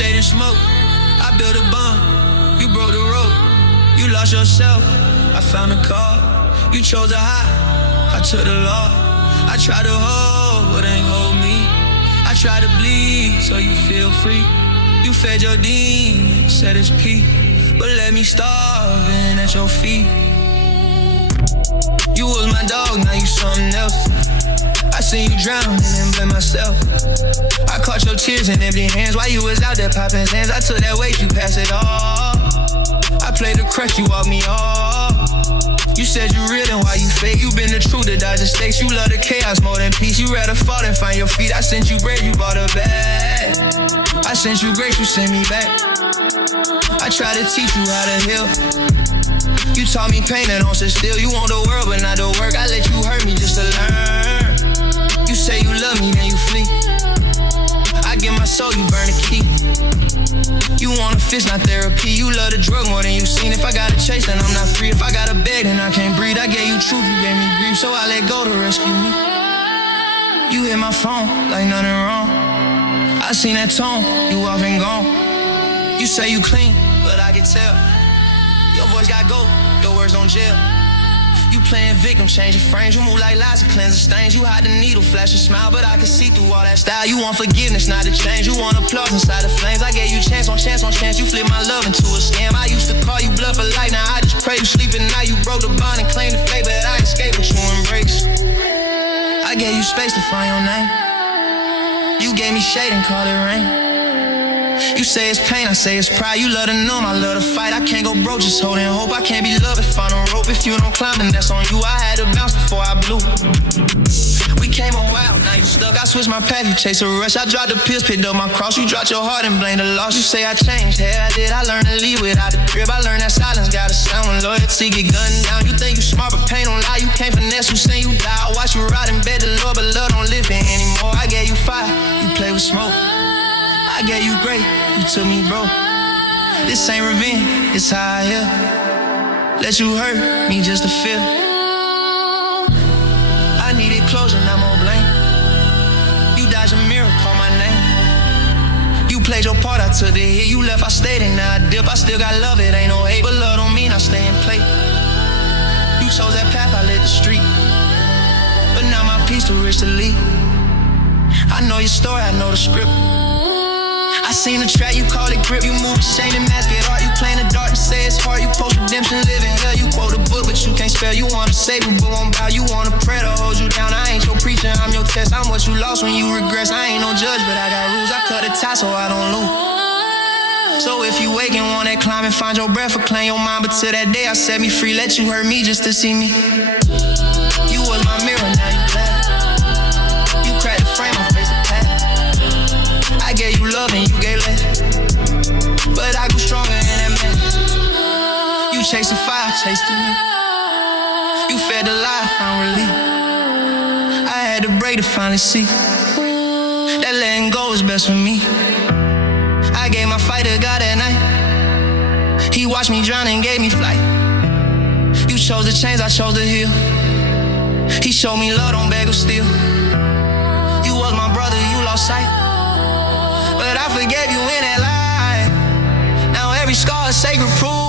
stayed in smoke. I built a bomb. You broke the rope. You lost yourself. I found a car. You chose a high. I took the law. I tried to hold, but ain't hold me. I tried to bleed, so you feel free. You fed your demons, said it's peak, but let me starving at your feet. You was my dog, now you something else. I seen you drown and then blame myself. I caught your tears in empty hands while you was out there popping hands. I took that weight, you passed it all. I played the crush, you walked me off. You said you real and why you fake. You been the truth to dodge the stakes. You love the chaos more than peace. You rather fall than find your feet. I sent you bread, you bought a bag. I sent you grace, you sent me back. I tried to teach you how to heal. You taught me pain that don't sit still. You want the world but not the work. I let you hurt me just to learn. You say you love me, then you flee. I give my soul, you burn the key. You want a fist, not therapy. You love the drug more than you seen. If I gotta chase, then I'm not free. If I gotta beg, then I can't breathe. I gave you truth, you gave me grief, so I let go to rescue me. You hit my phone like nothing wrong. I seen that tone, you off and gone. You say you clean, but I can tell. Your voice got gold, your words don't gel. You playing victim, changing frames. You move like lies and cleanse the stains. You hide the needle, flash a smile, but I can see through all that style. You want forgiveness, not to change. You want applause inside the flames. I gave you chance on chance on chance. You flipped my love into a scam. I used to call you bluff for light. Now I just pray you sleep at night. You broke the bond and claimed the fate, but I escaped what you embrace. I gave you space to find your name. You gave me shade and called it rain. You say it's pain, I say it's pride. You love to numb, I love to fight. I can't go broke, just holding hope. I can't be loved if I don't rope. If you don't climb, then that's on you. I had to bounce before I blew. We came on wild, now you stuck. I switched my path, you chase a rush. I dropped the pills, picked up my cross. You dropped your heart and blamed the loss. You say I changed, hey I did. I learned to leave without the grip. I learned that silence got a sound when loyalty get gunned down. You think you smart, but pain don't lie. You can't finesse, you say you die. I watch you ride in bed, the Lord, but love don't live in anymore. I gave you fire, you play with smoke. I gave you great, you took me broke. This ain't revenge, it's how I heal. Let you hurt me just to feel. I needed closure, now more blame. You dodged a mirror, call my name. You played your part, I took the hit. You left, I stayed, and now I dip. I still got love, it ain't no hate, but love don't mean I stay and play. You chose that path, I led the street. But now my peace too rich to leave. I know your story, I know the script. I seen the track, you call it grip. You move the shame and mask it art. You playing the dark and say it's hard. You post redemption, live in hell. You quote a book, but you can't spell. You wanna save me, but won't bow. You want a prayer to hold you down. I ain't your preacher, I'm your test. I'm what you lost when you regress. I ain't no judge, but I got rules. I cut a tie so I don't lose. So if you wake and want that climb and find your breath, reclaim your mind. But till that day I set me free. Let you hurt me just to see me. You was my mirror, now you black. You cracked the frame, I faced the path. I gave you love and you gave less, but I grew stronger in that mess. You chased the fire, chased the me. You fed the lie, found relief. I had to break to finally see that letting go is best for me. I gave my fight to God at night. He watched me drown and gave me flight. You chose to change, I chose to heal. He showed me love, don't beg or steal. You was my brother, you lost sight, but I forgave you in that lie. Now every scar is sacred proof.